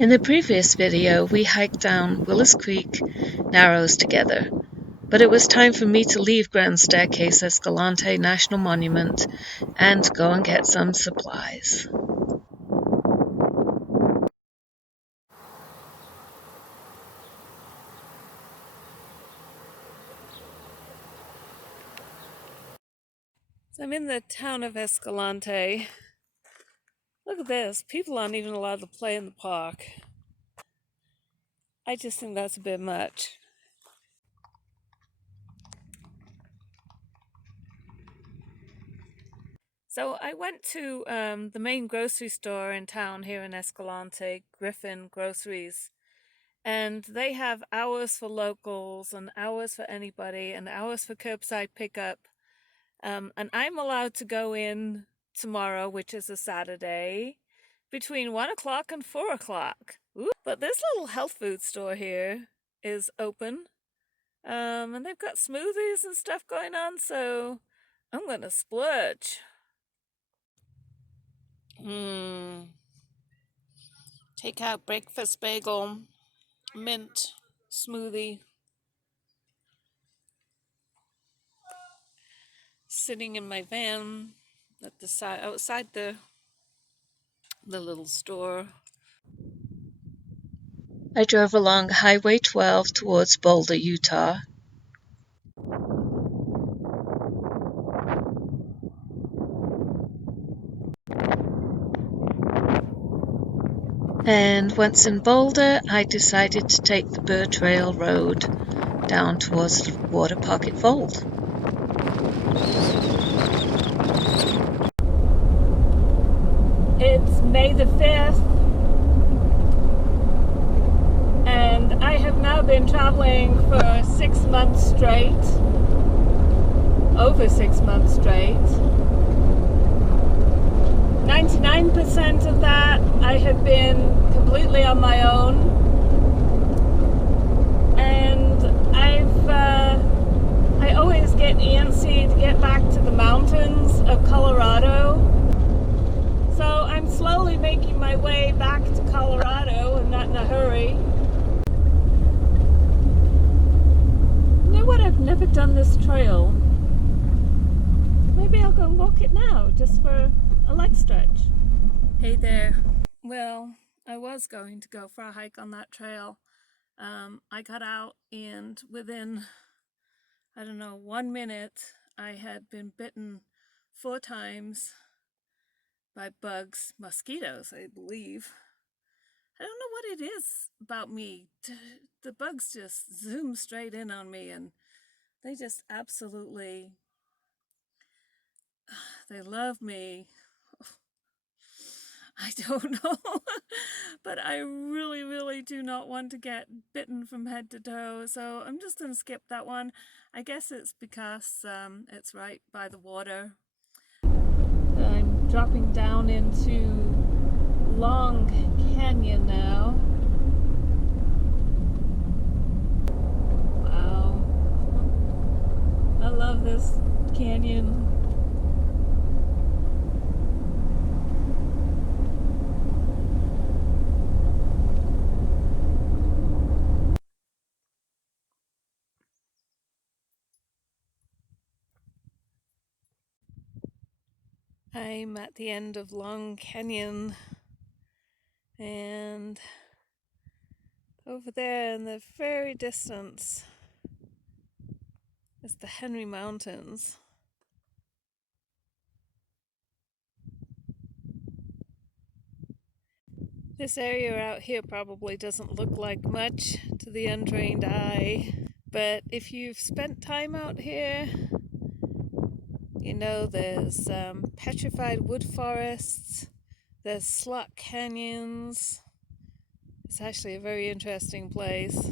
In the previous video, we hiked down Willis Creek Narrows together, but it was time for me to leave Grand Staircase Escalante National Monument and go and get some supplies. So I'm in the town of Escalante. Look at this. People aren't even allowed to play in the park. I just think that's a bit much. So I went to the main grocery store in town here in Escalante, Griffin Groceries, and they have hours for locals and hours for anybody and hours for curbside pickup. And I'm allowed to go in tomorrow, which is a Saturday, between 1 o'clock and 4 o'clock. Ooh. But this little health food store here is open. And they've got smoothies and stuff going on, so I'm gonna splurge. Take out breakfast bagel, mint smoothie. Sitting in my van at the side outside the little store. I drove along Highway 12 towards Boulder, Utah. And once in Boulder, I decided to take the Burr Trail Road down towards the Waterpocket Vault. It's May the 5th, and I have now been traveling for 6 months straight, over 6 months straight. 99% of that I have been completely on my own, and I always get antsy to get back to the mountains of Colorado. So I'm slowly making my way back to Colorado. I'm not in a hurry. You know what? I've never done this trail. Maybe I'll go and walk it now, just for a leg stretch. Hey there. Well, I was going to go for a hike on that trail. I got out, and within, 1 minute, I had been bitten 4 times by bugs, mosquitoes, I believe. I don't know what it is about me. The bugs just zoom straight in on me, and they just absolutely, they love me. I don't know, but I really, really do not want to get bitten from head to toe, so I'm just going to skip that one. I guess it's because it's right by the water. I'm dropping down into Long Canyon now. Wow. I love this canyon. I'm at the end of Long Canyon, and over there in the very distance is the Henry Mountains. This area out here probably doesn't look like much to the untrained eye, but if you've spent time out here, you know there's petrified wood forests, there's slot canyons. It's actually a very interesting place.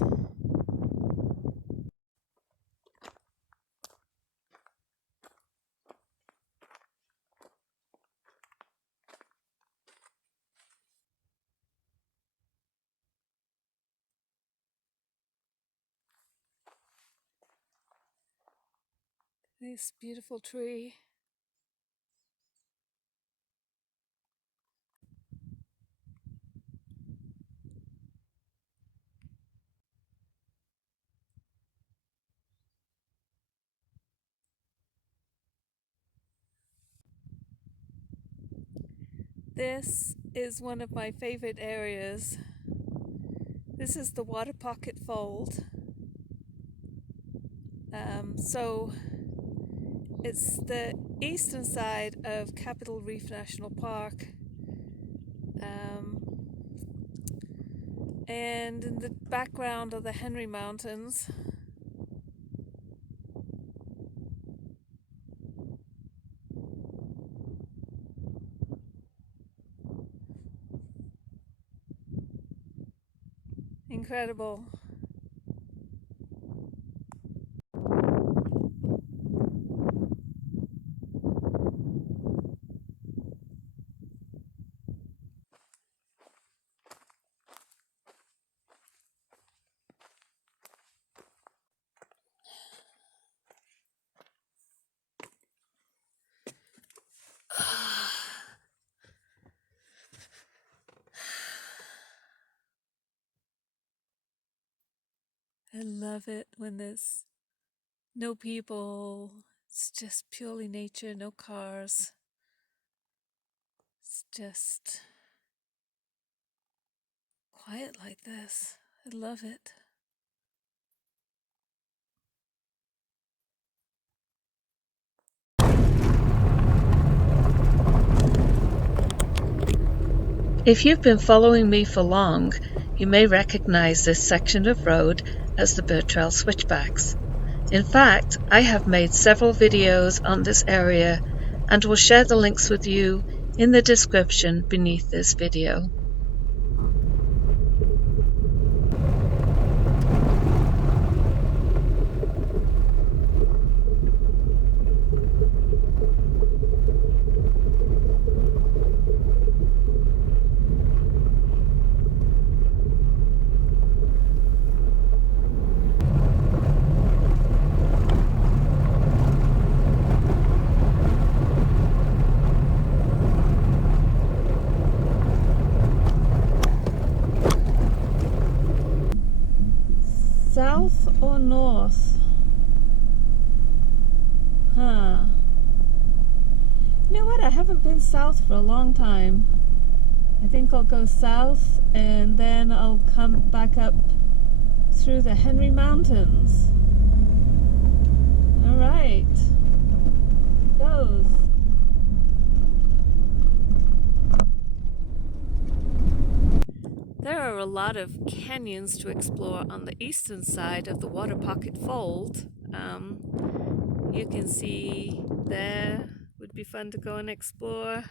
This beautiful tree. This is one of my favorite areas. This is the Waterpocket fold. So it's the eastern side of Capitol Reef National Park. And in the background are the Henry Mountains. Incredible. I love it when there's no people. It's just purely nature, no cars. It's just quiet like this. I love it. If you've been following me for long, you may recognize this section of road as the Bird Trail Switchbacks. In fact, I have made several videos on this area and will share the links with you in the description beneath this video. South or north? Huh. You know what? I haven't been south for a long time. I think I'll go south and then I'll come back up through the Henry Mountains. All right. Goes. There are a lot of canyons to explore on the eastern side of the Waterpocket fold. You can see there, would be fun to go and explore.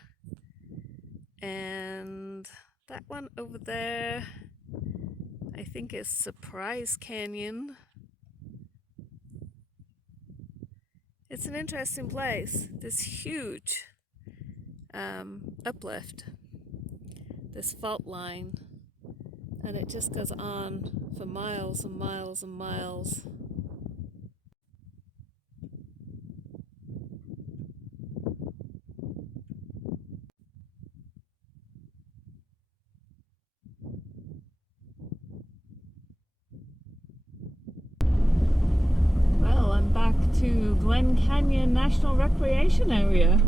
And that one over there, I think is Surprise Canyon. It's an interesting place. This huge uplift, this fault line, and it just goes on for miles and miles and miles. Well, I'm back to Glen Canyon National Recreation Area.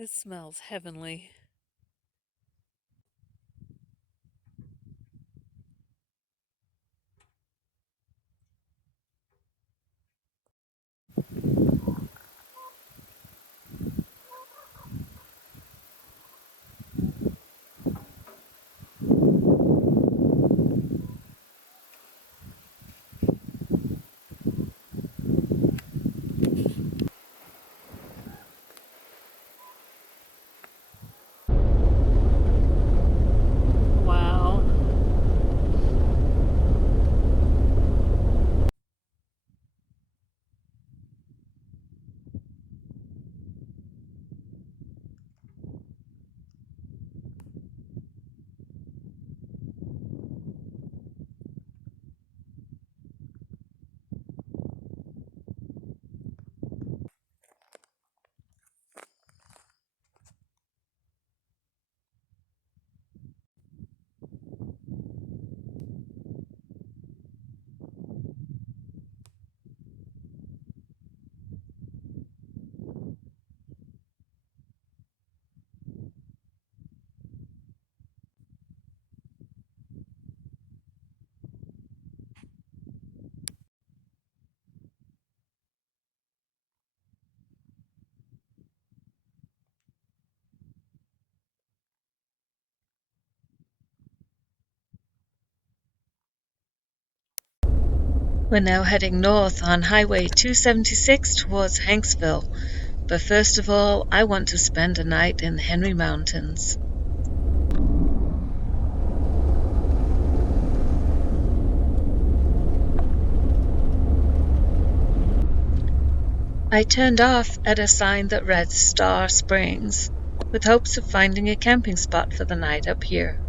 It smells heavenly. We're now heading north on Highway 276 towards Hanksville, but first of all, I want to spend a night in the Henry Mountains. I turned off at a sign that read Star Springs, with hopes of finding a camping spot for the night up here.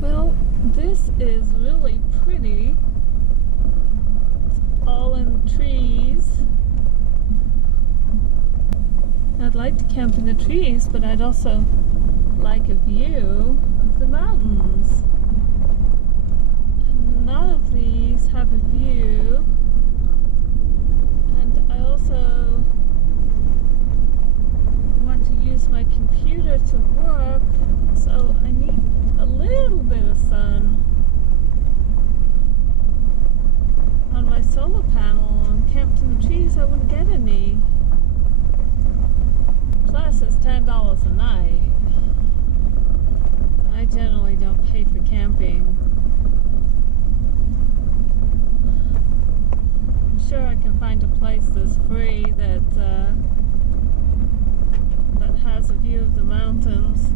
Well, this is really pretty. It's all in trees. I'd like to camp in the trees, but I'd also like a view of the mountains. None of these have a view, and I also want to use my computer to work, so I need a little bit of sun on my solar panel. And camped in the trees, I wouldn't get any. Plus, it's $10 a night. I generally don't pay for camping. I'm sure I can find a place that's free that has a view of the mountains.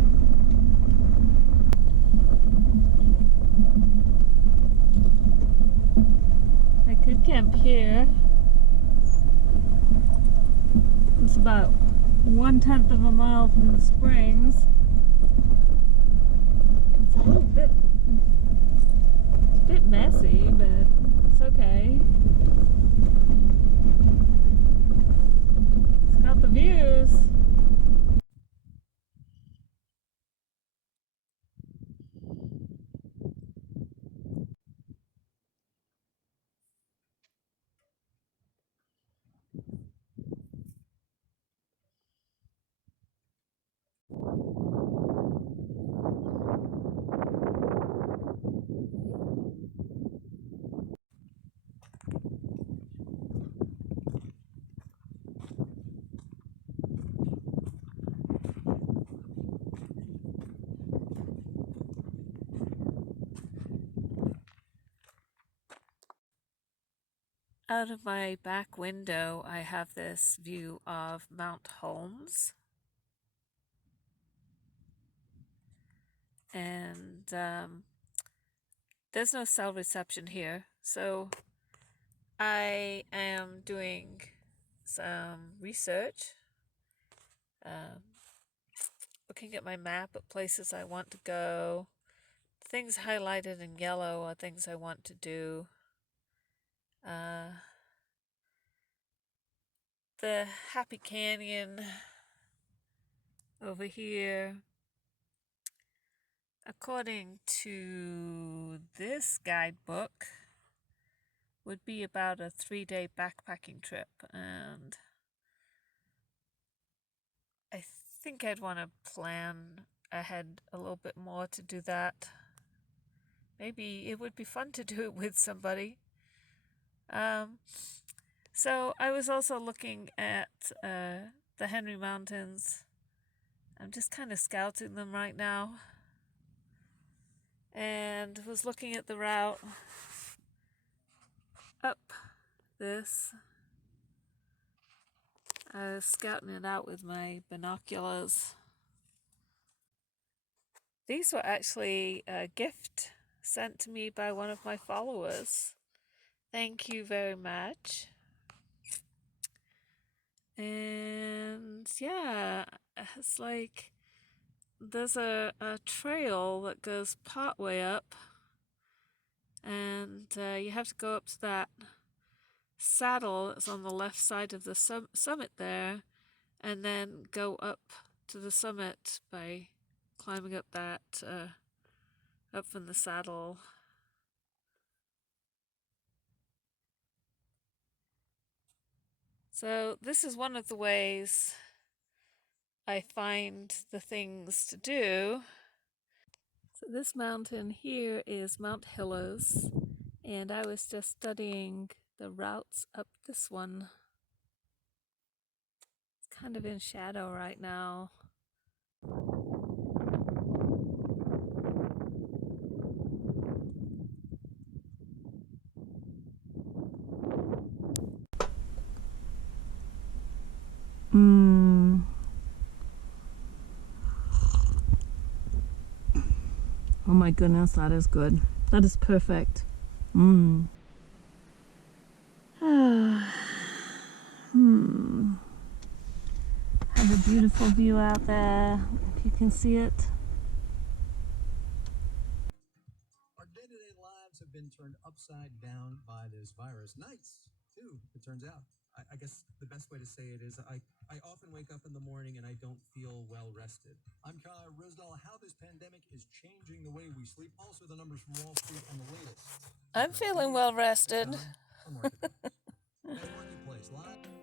I could camp here. It's about 1/10 of a mile from the springs. It's a bit messy, but it's okay. It's got the views. Out of my back window, I have this view of Mount Holmes. And there's no cell reception here, so I am doing some research, um, looking at my map at places I want to go. Things highlighted in yellow are things I want to do. The Happy Canyon over here, according to this guidebook, would be about a 3-day backpacking trip, and I think I'd want to plan I had a little bit more to do that. Maybe it would be fun to do it with somebody. So I was also looking at the Henry Mountains. I'm just kind of scouting them right now. And was looking at the route up this. I was scouting it out with my binoculars. These were actually a gift sent to me by one of my followers. Thank you very much. And yeah, it's like there's a trail that goes part way up, and you have to go up to that saddle that's on the left side of the summit there, and then go up to the summit by climbing up that up from the saddle. So this is one of the ways I find the things to do. So this mountain here is Mount Hillows, and I was just studying the routes up this one. It's kind of in shadow right now. Oh my goodness, that is good. That is perfect. Have a beautiful view out there, if you can see it. Our day-to-day lives have been turned upside down by this virus. Nights, too, it turns out. I guess the best way to say it is I often wake up in the morning and I don't feel well rested. I'm Kyle Risdall. How this pandemic is changing the way we sleep. Also, the numbers from Wall Street and the latest. I'm feeling well rested. Marketplace. Marketplace live.